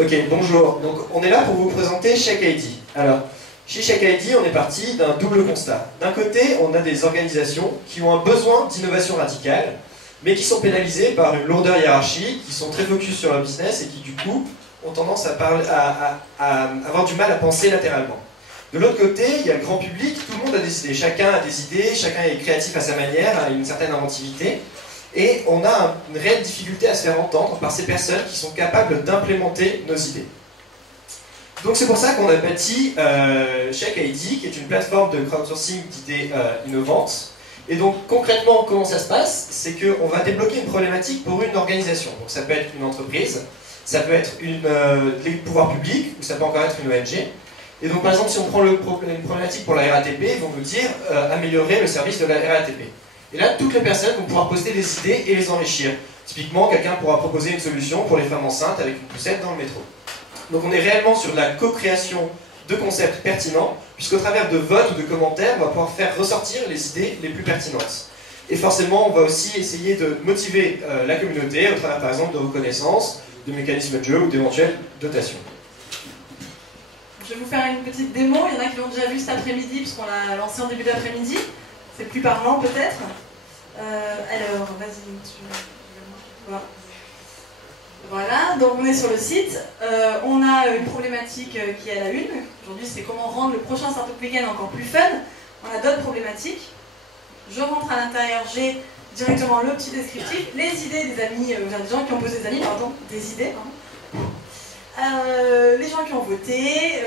Ok, bonjour. Donc on est là pour vous présenter CheckID. Alors, chez CheckID, on est parti d'un double constat. D'un côté, on a des organisations qui ont un besoin d'innovation radicale, mais qui sont pénalisées par une lourdeur hiérarchique, qui sont très focus sur leur business et qui du coup ont tendance à avoir du mal à penser latéralement. De l'autre côté, il y a le grand public, tout le monde a des idées, chacun a des idées, chacun est créatif à sa manière, a une certaine inventivité, et on a une réelle difficulté à se faire entendre par ces personnes qui sont capables d'implémenter nos idées. Donc c'est pour ça qu'on a bâti CheckID, qui est une plateforme de crowdsourcing d'idées innovantes. Et donc concrètement, comment ça se passe? C'est qu'on va débloquer une problématique pour une organisation. Donc ça peut être une entreprise, ça peut être les pouvoirs publics, ou ça peut encore être une ONG. Et donc par exemple, si on prend une problématique pour la RATP, ils vont nous dire améliorer le service de la RATP. Et là, toutes les personnes vont pouvoir poster des idées et les enrichir. Typiquement, quelqu'un pourra proposer une solution pour les femmes enceintes avec une poussette dans le métro. Donc on est réellement sur de la co-création de concepts pertinents, puisqu'au travers de votes ou de commentaires, on va pouvoir faire ressortir les idées les plus pertinentes. Et forcément, on va aussi essayer de motiver la communauté au travers par exemple de reconnaissance, de mécanismes de jeu ou d'éventuelles dotations. Je vais vous faire une petite démo, il y en a qui l'ont déjà vu cet après-midi, puisqu'on l'a lancé en début d'après-midi. C'est plus parlant peut-être. Alors, vas-y, voilà. Voilà, donc on est sur le site. On a une problématique qui est à la une. Aujourd'hui, c'est comment rendre le prochain Startup Weekend encore plus fun. On a d'autres problématiques. Je rentre à l'intérieur, j'ai directement le petit descriptif, les idées des amis, des gens qui ont posé des idées. Les gens qui ont voté,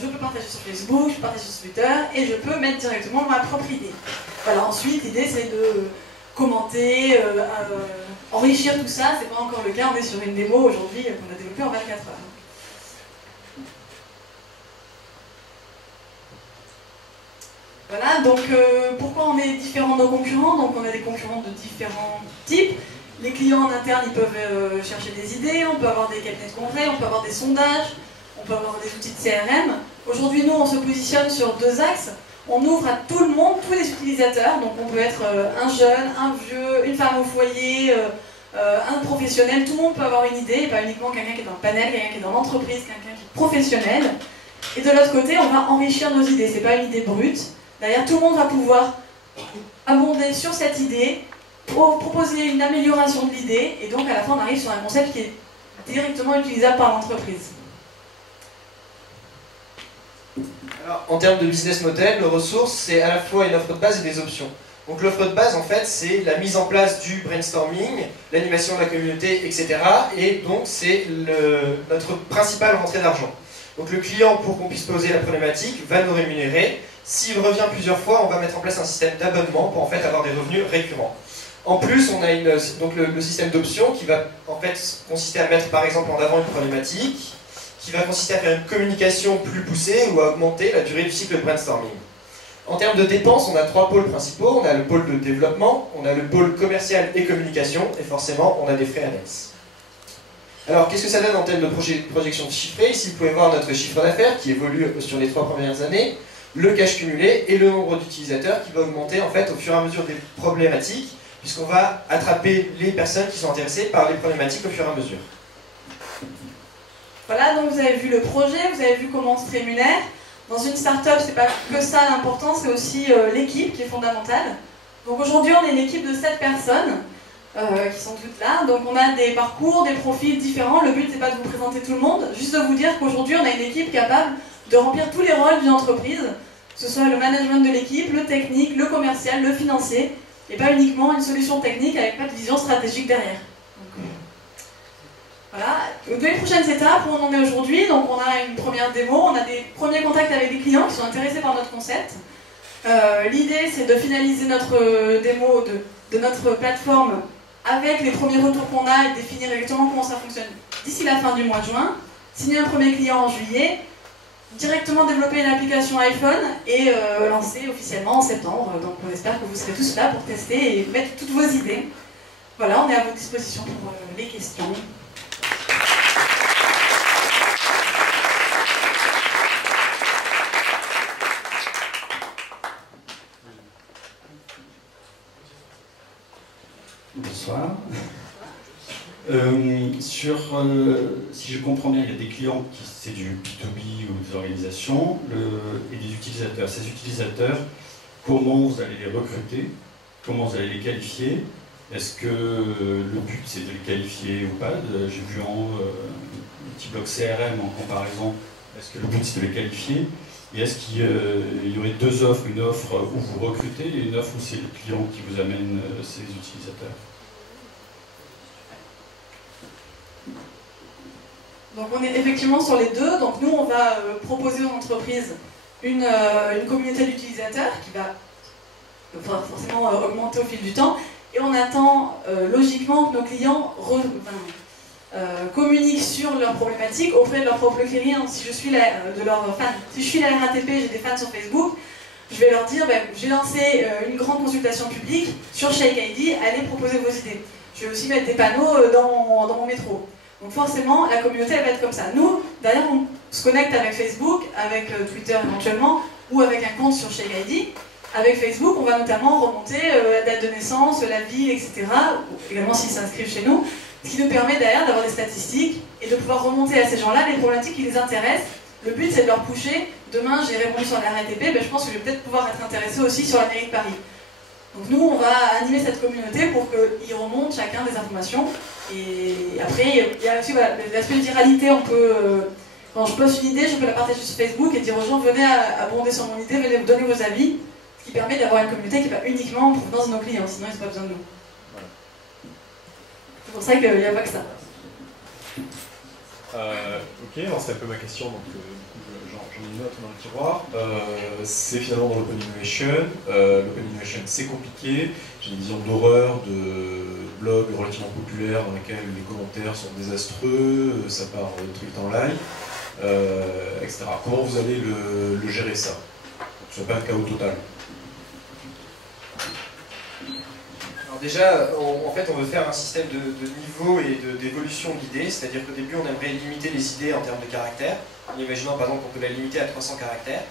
je peux partager sur Facebook, je peux partager sur Twitter et je peux mettre directement ma propre idée. Voilà, ensuite l'idée c'est de commenter, enrichir tout ça, c'est pas encore le cas, on est sur une démo aujourd'hui qu'on a développée en 24 heures. Voilà, donc pourquoi on est différent de nos concurrents? Donc on a des concurrents de différents types. Les clients en interne, ils peuvent chercher des idées, on peut avoir des cabinets de conseil, on peut avoir des sondages, on peut avoir des outils de CRM. Aujourd'hui, nous, on se positionne sur deux axes. On ouvre à tout le monde, tous les utilisateurs. Donc on peut être un jeune, un vieux, une femme au foyer, un professionnel. Tout le monde peut avoir une idée, et pas uniquement quelqu'un qui est dans le panel, quelqu'un qui est dans l'entreprise, quelqu'un qui est professionnel. Et de l'autre côté, on va enrichir nos idées. C'est pas une idée brute. Derrière, tout le monde va pouvoir abonder sur cette idée, pour proposer une amélioration de l'idée, et donc à la fin on arrive sur un concept qui est directement utilisable par l'entreprise. Alors, en termes de business model, le ressource, c'est à la fois une offre de base et des options. Donc l'offre de base, en fait, c'est la mise en place du brainstorming, l'animation de la communauté, etc. Et donc c'est notre principale rentrée d'argent. Donc le client, pour qu'on puisse poser la problématique, va nous rémunérer. S'il revient plusieurs fois, on va mettre en place un système d'abonnement pour en fait avoir des revenus récurrents. En plus, on a donc le système d'options qui va en fait consister à mettre par exemple en avant une problématique, qui va consister à faire une communication plus poussée ou à augmenter la durée du cycle de brainstorming. En termes de dépenses, on a trois pôles principaux. On a le pôle de développement, on a le pôle commercial et communication, et forcément, on a des frais annexes. Alors, qu'est-ce que ça donne en termes de projection chiffrée? Ici, vous pouvez voir notre chiffre d'affaires qui évolue sur les 3 premières années, le cash cumulé et le nombre d'utilisateurs qui va augmenter en fait au fur et à mesure des problématiques, puisqu'on va attraper les personnes qui sont intéressées par les problématiques au fur et à mesure. Voilà, donc vous avez vu le projet, vous avez vu comment on se rémunère. Dans une start-up, c'est pas que ça l'important, c'est aussi l'équipe qui est fondamentale. Donc aujourd'hui, on est une équipe de 7 personnes qui sont toutes là. Donc on a des parcours, des profils différents. Le but, c'est pas de vous présenter tout le monde, juste de vous dire qu'aujourd'hui, on a une équipe capable de remplir tous les rôles d'une entreprise, que ce soit le management de l'équipe, le technique, le commercial, le financier, et pas uniquement une solution technique avec pas de vision stratégique derrière. Donc, voilà. Donc, les prochaines étapes, où on en est aujourd'hui, donc on a une première démo, on a des premiers contacts avec des clients qui sont intéressés par notre concept. L'idée, c'est de finaliser notre démo de notre plateforme avec les premiers retours qu'on a et de définir exactement comment ça fonctionne d'ici la fin du mois de juin, signer un premier client en juillet, directement développer une application iPhone et lancer officiellement en septembre. Donc on espère que vous serez tous là pour tester et mettre toutes vos idées. Voilà, on est à votre disposition pour les questions. Bonsoir. Sur si je comprends bien, il y a des clients qui c'est du B2B ou des organisations et des utilisateurs. Ces utilisateurs, comment vous allez les recruter? Comment vous allez les qualifier? Est-ce que le but c'est de les qualifier ou pas? J'ai vu en petit bloc CRM en comparaison. Est-ce que le but c'est de les qualifier? Et est-ce qu'il y aurait deux offres, une offre où vous recrutez et une offre où c'est le client qui vous amène ces utilisateurs? Donc on est effectivement sur les deux. Donc nous on va proposer aux entreprises une communauté d'utilisateurs qui va forcément augmenter au fil du temps. Et on attend logiquement que nos clients communiquent sur leurs problématiques auprès de leurs propres clients. Si je suis de leurs fans, si je suis la RATP, j'ai des fans sur Facebook, je vais leur dire j'ai lancé une grande consultation publique sur Shake ID, allez proposer vos idées. Je vais aussi mettre des panneaux dans mon métro. Donc forcément, la communauté elle va être comme ça. Nous, derrière, on se connecte avec Facebook, avec Twitter éventuellement, ou avec un compte sur Shake ID. Avec Facebook, on va notamment remonter la date de naissance, la ville, etc. Ou également s'ils s'inscrivent chez nous. Ce qui nous permet derrière d'avoir des statistiques et de pouvoir remonter à ces gens-là les problématiques qui les intéressent. Le but, c'est de leur pusher. Demain, j'ai répondu sur la RATP, je pense que je vais peut-être pouvoir être intéressé aussi sur la mairie de Paris. Donc nous, on va animer cette communauté pour qu'ils remontent chacun des informations. Et après, il y a aussi l'aspect viralité. On peut, quand je poste une idée, je peux la partager sur Facebook et dire aux gens, venez abonder sur mon idée, venez vous donner vos avis. Ce qui permet d'avoir une communauté qui va uniquement en provenance de nos clients, sinon ils n'ont pas besoin de nous. Voilà. C'est pour ça qu'il n'y a pas que ça. Ok, alors c'est un peu ma question, donc j'en ai une autre dans le tiroir. C'est finalement dans l'Open Innovation. L'Open Innovation c'est compliqué, j'ai une vision d'horreur de blogs relativement populaires dans lesquels les commentaires sont désastreux, ça part tout le temps live, etc. Comment vous allez le gérer ça? Que ce ne soit pas un chaos total. Alors déjà, en fait, on veut faire un système de niveau et d'évolution d'idées, c'est-à-dire qu'au début, on aimerait limiter les idées en termes de caractères, en imaginant par exemple qu'on peut la limiter à 300 caractères.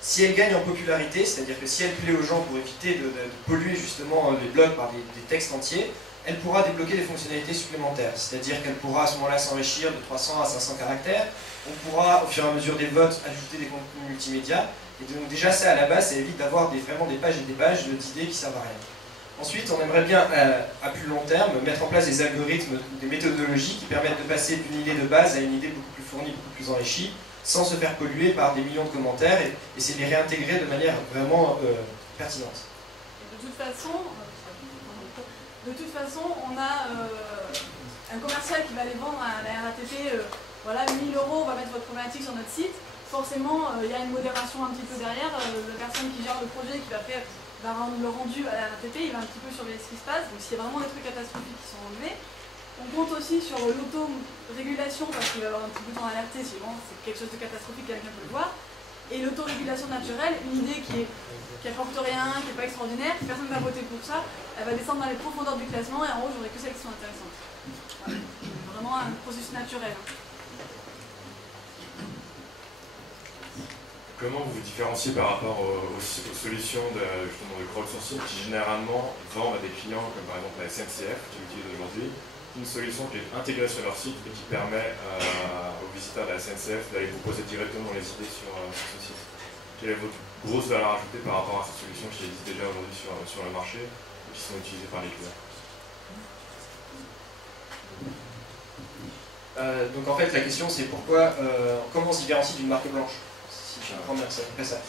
Si elle gagne en popularité, c'est-à-dire que si elle plaît aux gens pour éviter de polluer justement les blogs par des textes entiers, elle pourra débloquer des fonctionnalités supplémentaires, c'est-à-dire qu'elle pourra à ce moment-là s'enrichir de 300 à 500 caractères, on pourra au fur et à mesure des votes ajouter des contenus multimédia, et donc déjà ça à la base, ça évite d'avoir vraiment des pages et des pages d'idées qui servent à rien. Ensuite, on aimerait bien, à plus long terme, mettre en place des algorithmes, des méthodologies qui permettent de passer d'une idée de base à une idée beaucoup plus fournie, beaucoup plus enrichie, sans se faire polluer par des millions de commentaires et essayer de les réintégrer de manière vraiment pertinente. Et de toute façon, on a un commercial qui va aller vendre à la RATP, voilà, 1000 €, on va mettre votre problématique sur notre site. Forcément, il y a une modération un petit peu derrière. La personne qui gère le projet, qui va faire le rendu à la RATP, il va un petit peu surveiller ce qui se passe. Donc s'il y a vraiment des trucs catastrophiques qui sont enlevés, on compte aussi sur l'autorégulation, parce qu'il va y avoir un petit bouton alerté, suivant c'est quelque chose de catastrophique, quelqu'un peut le voir. Et l'autorégulation naturelle, une idée qui apporte rien, qui n'est pas extraordinaire, personne ne va voter pour ça, elle va descendre dans les profondeurs du classement et en haut j'aurai que celles qui sont intéressantes. Voilà. Vraiment un processus naturel. Comment vous vous différenciez par rapport aux solutions justement de crowdsourcing qui généralement vendent à des clients comme par exemple la SNCF, qui l'utilise aujourd'hui, une solution qui est intégrée sur leur site et qui permet aux visiteurs de la SNCF d'aller vous poser directement les idées sur ce site. Quelle est votre grosse valeur ajoutée par rapport à ces solutions qui existent déjà aujourd'hui sur le marché et qui sont utilisées par les clients? Donc en fait la question c'est comment on se différencie d'une marque blanche, si je comprends bien, c'est à peu près ça.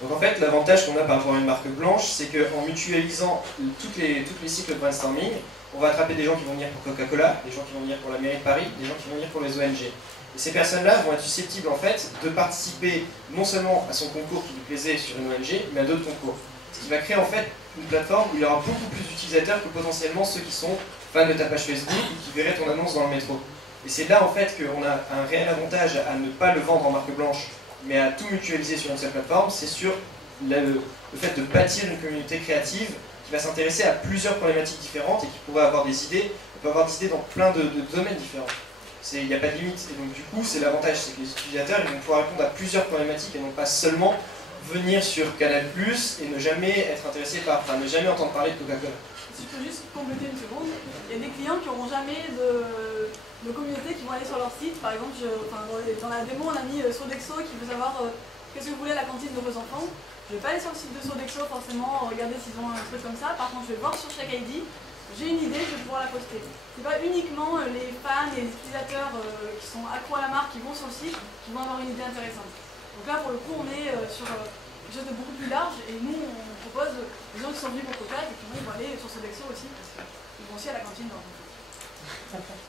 Donc en fait l'avantage qu'on a par rapport à une marque blanche, c'est qu'en mutualisant tous les cycles de brainstorming, on va attraper des gens qui vont venir pour Coca-Cola, des gens qui vont venir pour la mairie de Paris, des gens qui vont venir pour les ONG. Et ces personnes-là vont être susceptibles en fait de participer non seulement à son concours qui lui plaisait sur une ONG, mais à d'autres concours. Ce qui va créer en fait une plateforme où il y aura beaucoup plus d'utilisateurs que potentiellement ceux qui sont fans de ta page Facebook ou qui verraient ton annonce dans le métro. Et c'est là en fait qu'on a un réel avantage à ne pas le vendre en marque blanche, mais à tout mutualiser sur une seule plateforme, c'est sur le fait de bâtir une communauté créative qui va s'intéresser à plusieurs problématiques différentes et qui pourrait avoir des idées, on peut avoir des idées dans plein de domaines différents. Il n'y a pas de limite, et donc du coup c'est l'avantage, c'est que les utilisateurs ils vont pouvoir répondre à plusieurs problématiques et non pas seulement venir sur Canal+, et ne jamais être intéressé ne jamais entendre parler de Coca-Cola. Si je peux juste compléter une seconde, il y a des clients qui n'auront jamais nos communautés qui vont aller sur leur site. Par exemple, dans la démo, on a mis Sodexo qui veut savoir qu'est-ce que vous voulez à la cantine de vos enfants. Je ne vais pas aller sur le site de Sodexo forcément, regarder s'ils ont un truc comme ça. Par contre, je vais voir sur CheckID, j'ai une idée, je vais pouvoir la poster. C'est pas uniquement les fans et les utilisateurs qui sont accros à la marque qui vont sur le site qui vont avoir une idée intéressante. Donc là, pour le coup, on est sur quelque chose de beaucoup plus large et nous, on propose des gens qui sont venus pour Coca et puis ils vont aller sur Sodexo aussi parce qu'ils vont aussi à la cantine.